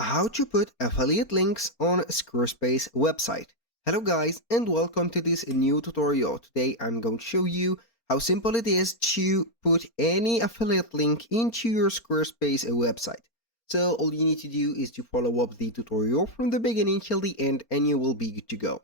How to put affiliate links on a Squarespace website. Hello guys and welcome to this new tutorial. Today I'm going to show you how simple it is to put any affiliate link into your Squarespace website. So all you need to do is to follow up the tutorial from the beginning till the end and you will be good to go.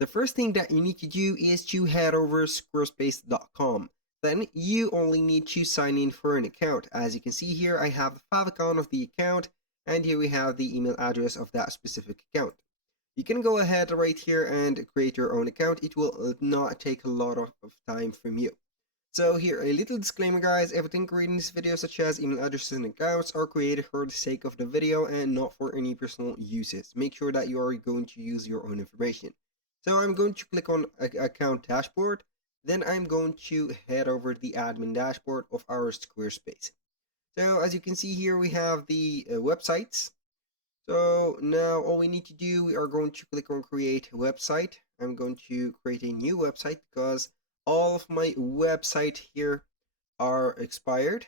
The first thing that you need to do is to head over squarespace.com. Then you only need to sign in for an account. As you can see here, I have the file account of the account, and here we have the email address of that specific account. You can go ahead right here and create your own account. It will not take a lot of time from you. So here, a little disclaimer guys, everything created in this video such as email addresses and accounts are created for the sake of the video and not for any personal uses. Make sure that you are going to use your own information. So I'm going to click on account dashboard, then I'm going to head over to the admin dashboard of our Squarespace. So as you can see here, we have the websites. So now all we need to do, we are going to click on create website. I'm going to create a new website because all of my website here are expired.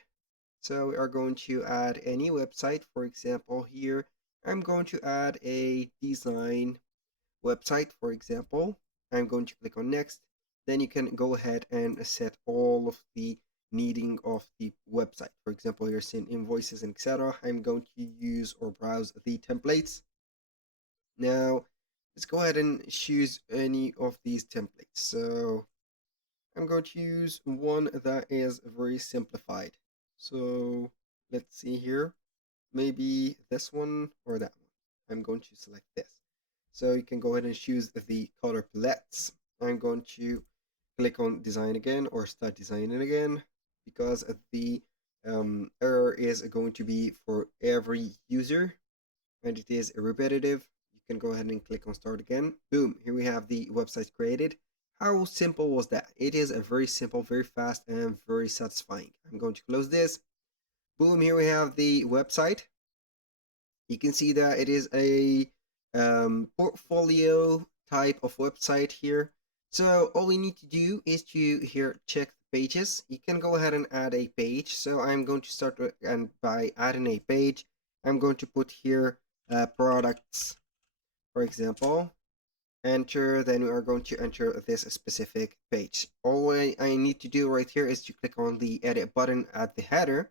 So we are going to add any website. For example, here, I'm going to add a design website, for example. I'm going to click on next. Then you can go ahead and set all of the needing of the website. For example, you're seeing invoices and etc. I'm going to use or browse the templates. Now, let's go ahead and choose any of these templates. So I'm going to use one that is very simplified. So let's see here. Maybe this one or that one. I'm going to select this. So you can go ahead and choose the color palettes. I'm going to click on design again or start designing again because the error is going to be for every user and it is repetitive. You can go ahead and click on start again. Boom, here we have the website created. How simple was that? It is a very simple, very fast and very satisfying. I'm going to close this. Boom, here we have the website. You can see that it is a portfolio type of website here. So all we need to do is to here check pages. You can go ahead and add a page. So I'm going to start and by adding a page. I'm going to put here products, for example. Enter, then we are going to enter this specific page. All I need to do right here is to click on the edit button at the header.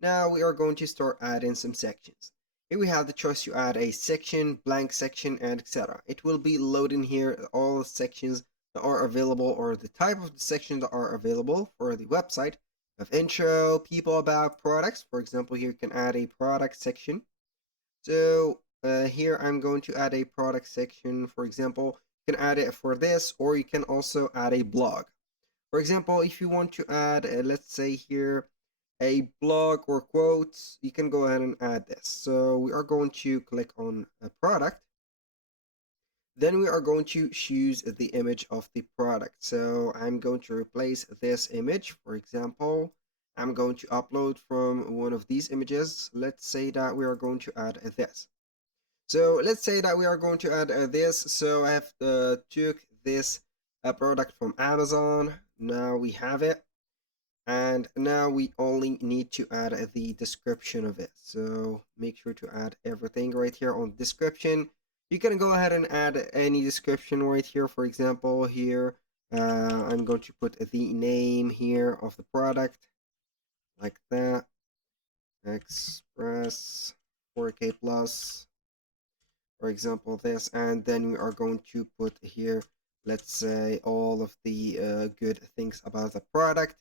Now we are going to start adding some sections. Here we have the choice to add a section, blank section, and etc. It will be loading here all the sections that are available or the type of the sections that are available for the website. Of intro, people, about, products. For example, here you can add a product section. So here I'm going to add a product section. For example, you can add it for this, or you can also add a blog. For example, if you want to add, let's say here, a blog or quotes, you can go ahead and add this. So we are going to click on a product. Then we are going to choose the image of the product. So I'm going to replace this image. For example, I'm going to upload from one of these images. Let's say that we are going to add this. So let's say that we are going to add this. So I have took this product from Amazon. Now we have it. And now we only need to add the description of it. So make sure to add everything right here on description. You can go ahead and add any description right here. For example, here, I'm going to put the name here of the product like that. Express 4K plus, for example, this. And then we are going to put here, let's say, all of the good things about the product.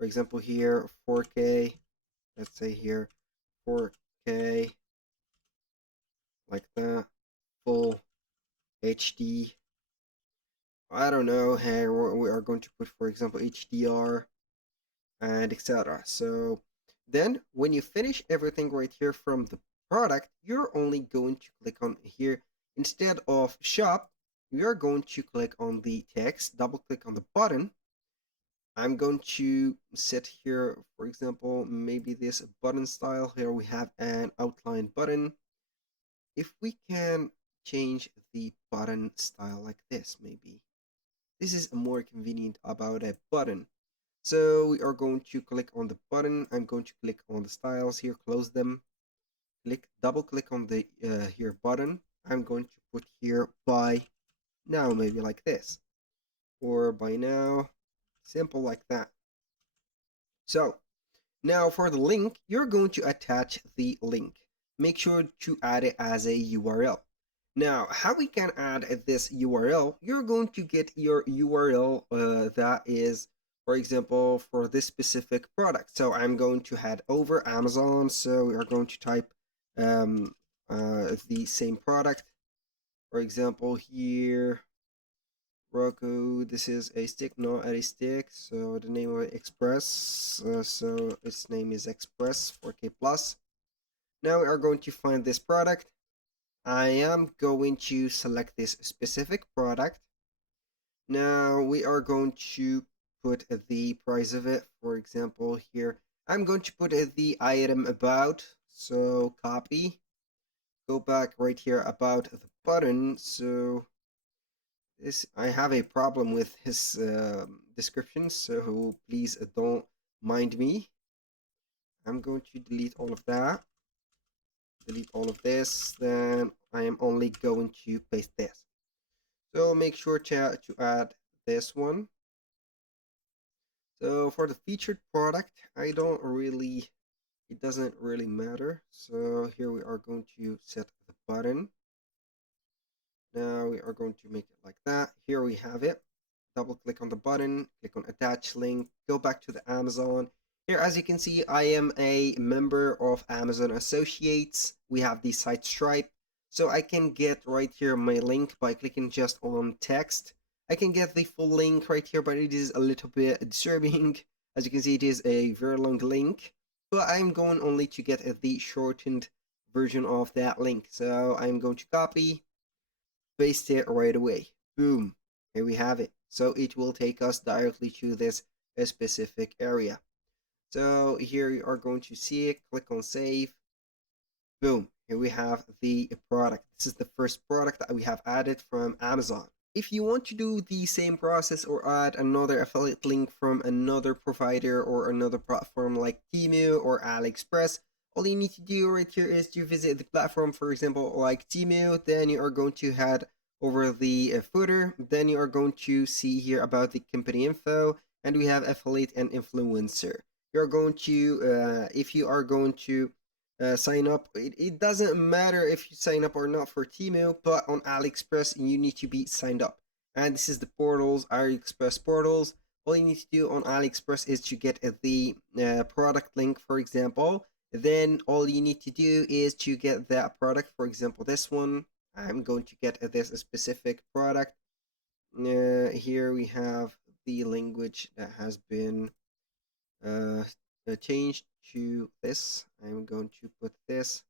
For example, here 4K, let's say here 4K, like that, full HD. I don't know, here we are going to put, for example, HDR and etc. So then when you finish everything right here from the product, you're only going to click on here. Instead of shop, we are going to click on the text, double click on the button. I'm going to set here, for example, maybe this button style. Here we have an outline button. If we can change the button style like this, maybe. This is more convenient about a button. So we are going to click on the button. I'm going to click on the styles here, close them. double click on the here button. I'm going to put here buy now, maybe like this, or buy now, simple like that. So now for the link, you're going to attach the link. Make sure to add it as a URL. Now, how we can add this URL, you're going to get your URL that is, for example, for this specific product. So I'm going to head over Amazon. So we are going to type the same product. For example, here, Roku, this is a stick, not a stick. So the name of it Express. So its name is Express 4K Plus. Now we are going to find this product. I am going to select this specific product. Now we are going to put the price of it. For example, here I'm going to put the item about. So copy, go back right here about the button. So this, I have a problem with his description, so please don't mind me. I'm going to delete all of that. Delete all of this, then I am only going to paste this. So make sure to add this one. So for the featured product, it doesn't really matter. So here we are going to set the button. Now we are going to make it like that. Here we have it. Double click on the button, click on attach link, go back to the Amazon. Here, as you can see, I am a member of Amazon Associates. We have the site Stripe. So I can get right here my link by clicking just on text. I can get the full link right here, but it is a little bit disturbing. As you can see, it is a very long link, but I'm going only to get the shortened version of that link. So I'm going to copy, paste it right away. Boom. Here we have it. So it will take us directly to this specific area. So here you are going to see it. Click on save. Boom. Here we have the product. This is the first product that we have added from Amazon. If you want to do the same process or add another affiliate link from another provider or another platform like Temu or AliExpress, all you need to do right here is to visit the platform, for example, like Temu. Then you are going to head over the footer. Then you are going to see here about the company info, and we have affiliate and influencer. You're going to, if you are going to sign up, it doesn't matter if you sign up or not for Temu, but on AliExpress you need to be signed up. And this is the portals, AliExpress portals. All you need to do on AliExpress is to get the product link, for example. Then all you need to do is to get that product, for example, this one. I'm going to get this specific product. Here we have the language that has been changed to this. I'm going to put this.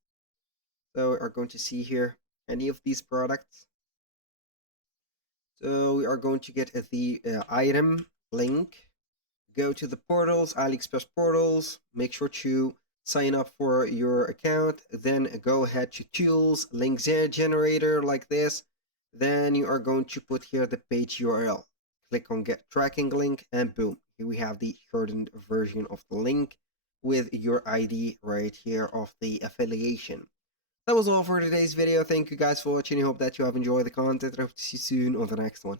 So we are going to see here any of these products. So we are going to get the item link. Go to the portals, AliExpress portals. Make sure to sign up for your account. Then go ahead to tools, link generator like this. Then you are going to put here the page URL. Click on get tracking link, and boom, here we have the shortened version of the link with your ID right here of the affiliation. That was all for today's video. Thank you guys for watching. I hope that you have enjoyed the content. I hope to see you soon on the next one.